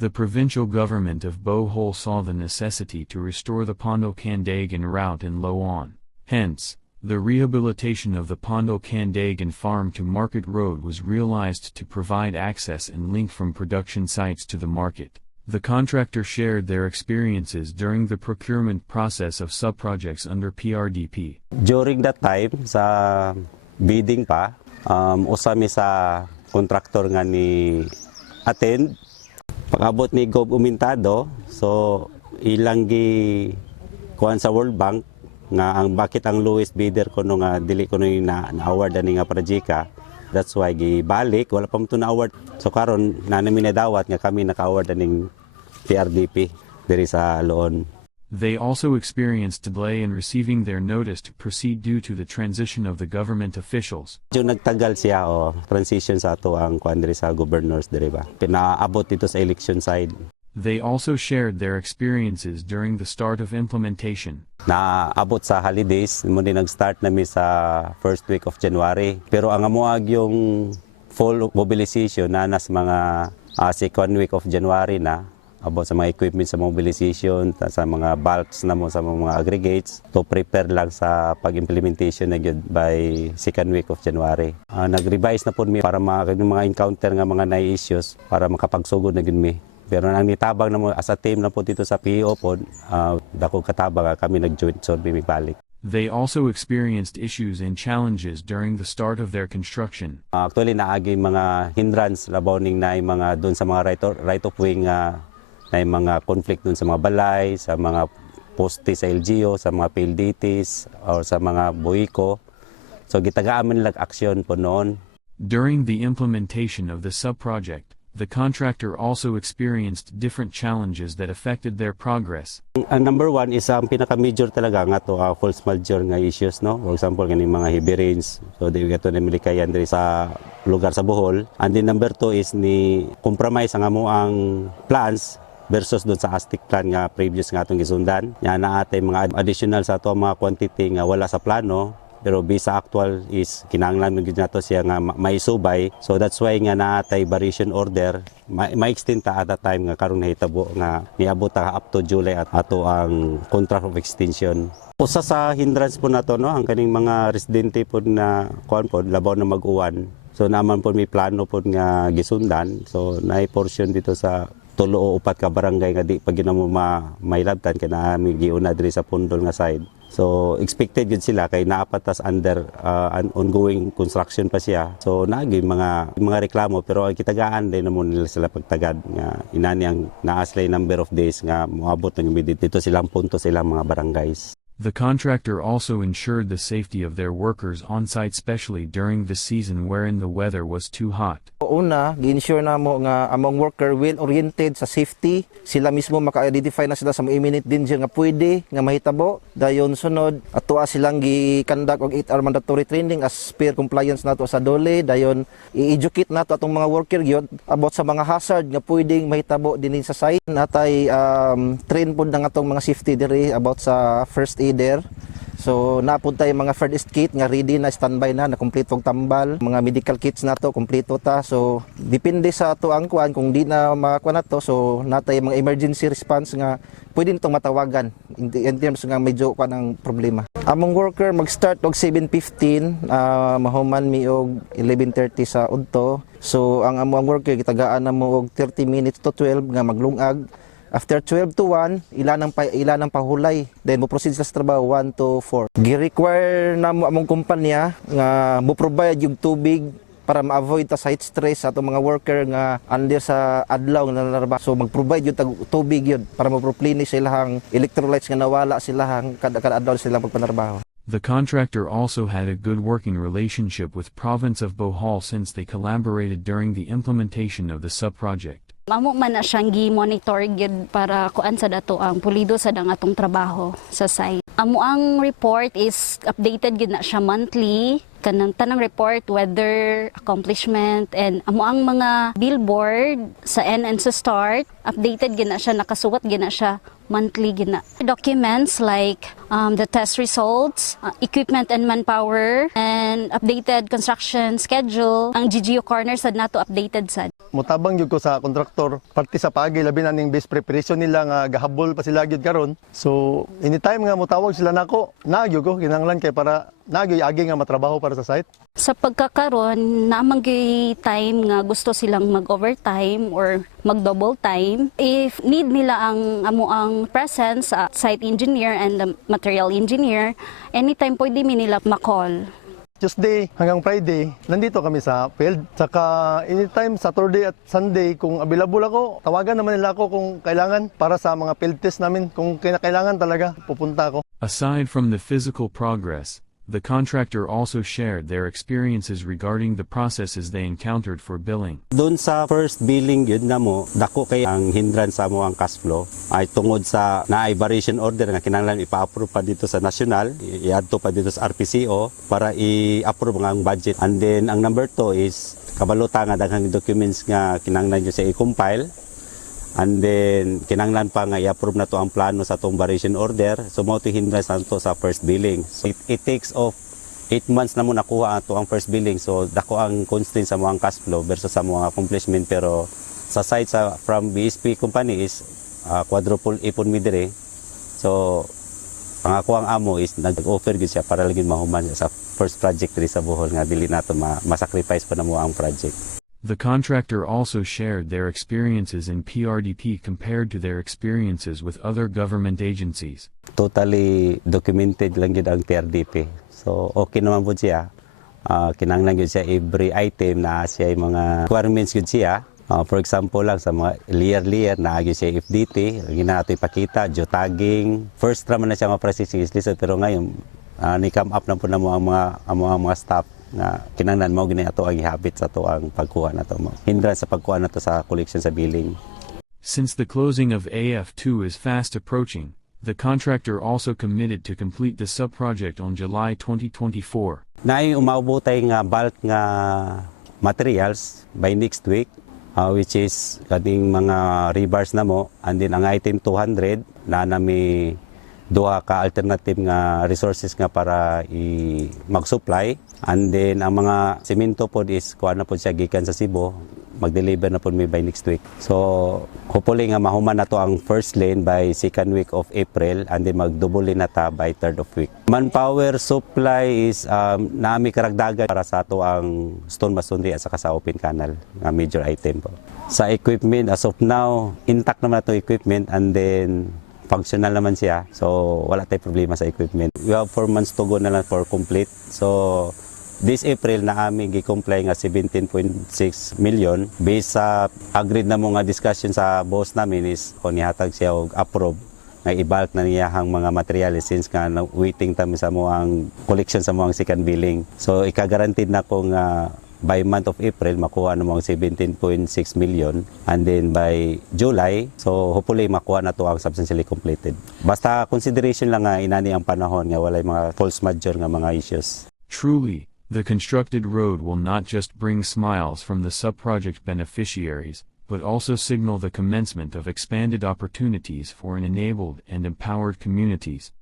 The provincial government of Bohol saw the necessity to restore the Pondo Candagan route in Loan. Hence, the rehabilitation of the Pondo Candagan farm to market road was realized to provide access and link from production sites to the market. The contractor shared their experiences during the procurement process of sub-projects under PRDP. During that time, sa bidding pa, usami sa contractor nga ni attend. Pag-abot ni Gob Umintado, so ilang gi kuan sa World Bank nga ang bakit ang lowest bidder ko nga dili ko na-award ani nga projeka. That's why gibalik wala pa mo na award. So karon na namin nadawat nga kami naka-award aning PRDP diri sa Loon. They also experienced delay in receiving their notice to proceed due to the transition of the government officials. Yung nagtagal siya transition sa ato ang kuan diri sa governors diri ba. Pinaabot dito sa election side. They also shared their experiences during the start of implementation. Naabot sa holidays, mo din nag-start nami sa first week of January. Pero ang amuag yung full mobilization na nas mga second week of January na, about sa mga equipment sa mobilization, sa mga bulks na mo sa mga aggregates, to prepare lang sa pag-implementation na yun by second week of January. Nag-revise na po mi para mga encounter nga mga na-issues para makapagsugod na yun mi. Pero nang nitabang na mo as a team na po dito sa PEO po, dako katabang kami nag-joint survey balik. They also experienced issues and challenges during the start of their construction. Actually, naagi mga hindrance labaw ning na mga doon sa mga right of way na mga conflict doon sa mga balay, sa mga poste sa LGU, sa mga PLDTs, or sa mga buhiko. So gitagaan man lang aksyon po noon. During the implementation of the sub-project, the contractor also experienced different challenges that affected their progress. Ang number one is ang pinaka-major talaga nga to false major nga issues, no? For example, ganing mga heavy rains. So di gato na milikayan diri sa lugar sa Bohol. And then number two is ni compromise ang amo ang plans versus doon sa ASTIC plan nga previous nga atong gisundan. Nya naatay mga additional sa ato mga quantity nga wala sa plano. Pero bisa actual is kinahanglan gyud nato siya nga maisubay. So that's why nga naatay variation order ma-extend ta at that time nga karon nahitabo nga niabot ta up to July at ato ang contract of extension. Usa sa hindrance po nato no ang kaning mga residente po na kuan po labaw na mag-uwan. So naman po may plano po nga gisundan. So naay portion dito sa tulo o upat ka barangay nga di pag ginamo mailabtan kana mi giuna diri sa pundol nga side. So expected yun sila kay naapatas under ongoing construction pa siya. So naagi mga reklamo pero ang kitagaan din naman nila sila pagtagad nga inani ang naaslay number of days nga moabot ng dito silang punto silang mga barangays. The contractor also ensured the safety of their workers on site, especially during the season wherein the weather was too hot. Una, gi-ensure na mo nga among worker well-oriented sa safety. Sila mismo maka-identify na sila sa mga imminent danger nga pwede nga mahitabo. Dayon sunod, atoa silang gi-conduct og 8-hour mandatory training as per compliance nato sa DOLE. Dayon i-educate nato atong mga worker gyud about sa mga hazard nga pwedeng mahitabo dinhi sa site. Natay train pud ng atong mga safety diri about sa first aider. So napunta yung mga first aid kit nga ready na standby na kumpletong tambal, mga medical kits nato kumpleto ta. So depende sa ato ang kuan kung di na makuha nato, so natay mga emergency response nga pwede nitong matawagan in terms nga medyo kuan ang problema. Among worker mag-start og 7:15, mahuman mi og 11:30 sa udto. So ang among worker gitagaan na mo og 30 minutes to 12 nga maglungag. After 12 to 1, ilan ang pahulay. Then mo proceed sa trabaho 1 to 4. Gi-require na mo among kumpanya nga mo provide yung tubig para ma-avoid ta site stress ato mga worker nga under sa adlaw nga naraba. So mag-provide yung tubig yun para mo-replenish silang electrolytes nga nawala silang kada adlaw silang pagpanarbaho. The contractor also had a good working relationship with province of Bohol since they collaborated during the implementation of the sub-project. Mamo man na siyang gi-monitor gyud para kuan sa dato ang pulido sa dang atong trabaho sa site. Amo ang report is updated gyud na siya monthly kanang tanang report, weather, accomplishment, and amo ang mga billboard sa end and sa start, updated gina siya, nakasuwat gina siya, monthly gina. Documents like the test results, equipment and manpower, and updated construction schedule. Ang GGO corner sad nato updated sad. Mutabang gyud ko sa kontraktor parte sa paagi labi na ning base preparation nila nga gahabol pa sila gyud karon. So anytime nga motawag sila nako, nagyo ko kinahanglan kay para nagyo agi nga matrabaho para sa site. Sa pagkakaroon, naamang time nga gusto silang mag-overtime or mag-double time. If need nila ang amo ang presence sa site engineer and the material engineer, anytime pwede mi nila ma-call. Tuesday hanggang Friday, nandito kami sa field. Saka anytime Saturday at Sunday, kung available ako, tawagan naman nila ako kung kailangan para sa mga field test namin. Kung kailangan talaga, pupunta ako. Aside from the physical progress, the contractor also shared their experiences regarding the processes they encountered for billing. Doon sa first billing yun na mo, dako kay ang hindrance sa mo ang cash flow ay tungod sa naay variation order nga kinahanglan ipa-approve pa dito sa national, i-adto pa dito sa RPCO para i-approve nga ang budget. And then ang number 2 is kabalota nga daghang documents nga kinahanglan yo sa i-compile. And then, kinanglan pa nga i-approve na to ang plano sa tong variation order. So, mo to hindrance na to sa first billing. So, it takes of 8 months na mo nakuha to ang first billing. So, dako ang constraint sa mga cash flow versus sa mga accomplishment. Pero, sa side sa from BSP company is quadruple ipon mi dire. So, ang ako ang amo is nag-offer gid siya para lagi mahuman sa first project diri sa Bohol nga dili nato ma-sacrifice pa na mo ang project. The contractor also shared their experiences in PRDP compared to their experiences with other government agencies. Totally documented lang yun ang PRDP. So, okay naman po siya. Kinanglan yun siya every item na siya yung mga requirements yun siya. For example lang sa mga layer na agyo siya FDT, lagi na natin ipakita, geotagging. First naman na siya ma-processing is listed, pero ngayon, ni-come up na po na mo ang mga staff na kinanglan mo gini ato ang ihabit sa to ang pagkuha na to mo. Hindrance sa pagkuha na to sa collection sa billing. Since the closing of AF2 is fast approaching, the contractor also committed to complete the subproject on July 2024. Naay umaabotay nga bulk nga materials by next week, which is kading mga rebars na mo, and then ang item 200 na nami duha ka alternative nga resources nga para mag-supply. And then ang mga semento pod is kuha na pod siya gikan sa Cebu, mag-deliver na pod may by next week. So hopefully nga mahuman na to ang first lane by second week of April, and then mag-double lane na ta by third of week. Manpower supply is naami karagdagan para sa ato ang stone masonry at saka sa open canal nga major item po. Sa equipment, as of now intact naman na to equipment, and then functional naman siya. So, wala tayong problema sa equipment. We have 4 months to go na lang for complete. So, this April na aming gi-comply nga 17.6 million. Based sa agreed na mo nga discussion sa boss namin is kung nihatag siya og approve nga i-bulk na niyahang mga materials since nga waiting tami sa mo ang collection sa mo ang second billing. So, ika-guaranteed na ko nga by month of April, makuha na mga 17.6 million. And then by July, so hopefully makuha na to ang substantially completed. Basta consideration lang nga inani ang panahon nga walay mga false major nga mga issues. Truly, the constructed road will not just bring smiles from the subproject beneficiaries, but also signal the commencement of expanded opportunities for an enabled and empowered communities.